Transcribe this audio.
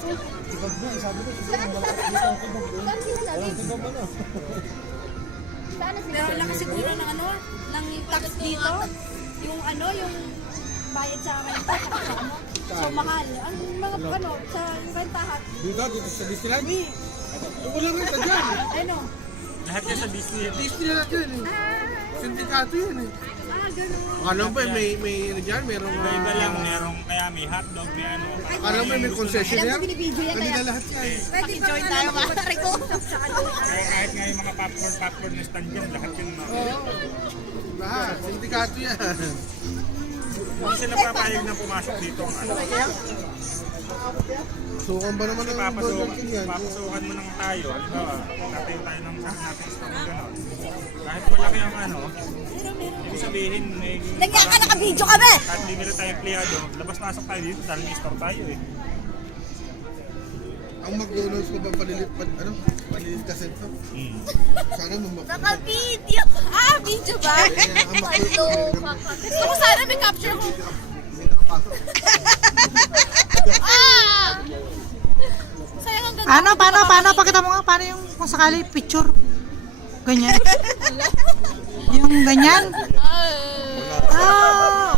Tibag na, sabi ko, siguro malaki dito ang tibag doon. Saan sila Walang lagi? tibag ano. Saan na sila? Pero laki siguro ng ano, ng tax dito. Yung ano, yung bayad sa renta, saka sa ano. So mahal. Ang mga ano, sa yung rentahan. Dito sa Disneyland? Walang renta dyan. Ano? Lahat yan sa Disney. Disneyland dyan eh. Sindikato yan eh. Ganun. Akala mo ba may dyan, merong... Iba lang, merong kaya may hotdog, may ano. Akala mo may concession Alam yan? ko binibidyo yan Kanila kaya. lahat yan eh. Pwede join tayo mga ko. Kaya kahit nga yung mga popcorn na stand dyan, lahat yun. Lahat, sindikato yan. Hindi sila papayag na pumasok dito ang ano. Sukan ba naman ang Burger King yan? Papasukan mo ng tayo. Halimbawa, natayo tayo ng natin store na gano'n. Kahit malaki ang ano, ibig sabihin, may... Nagyan ka, naka-video kami! Kahit hindi nila tayo empleyado, labas-pasok tayo dito dahil may store tayo eh. Ang McDonald's ko ba palilit kasi ito? Sana Naka-video! Ah, video ba? Gusto ko sana may capture ko. Ah! Sayang ang ganda. Paano? Pakita mo nga, paano yung kung sakali picture? Ganyan. Yung ganyan. Ah.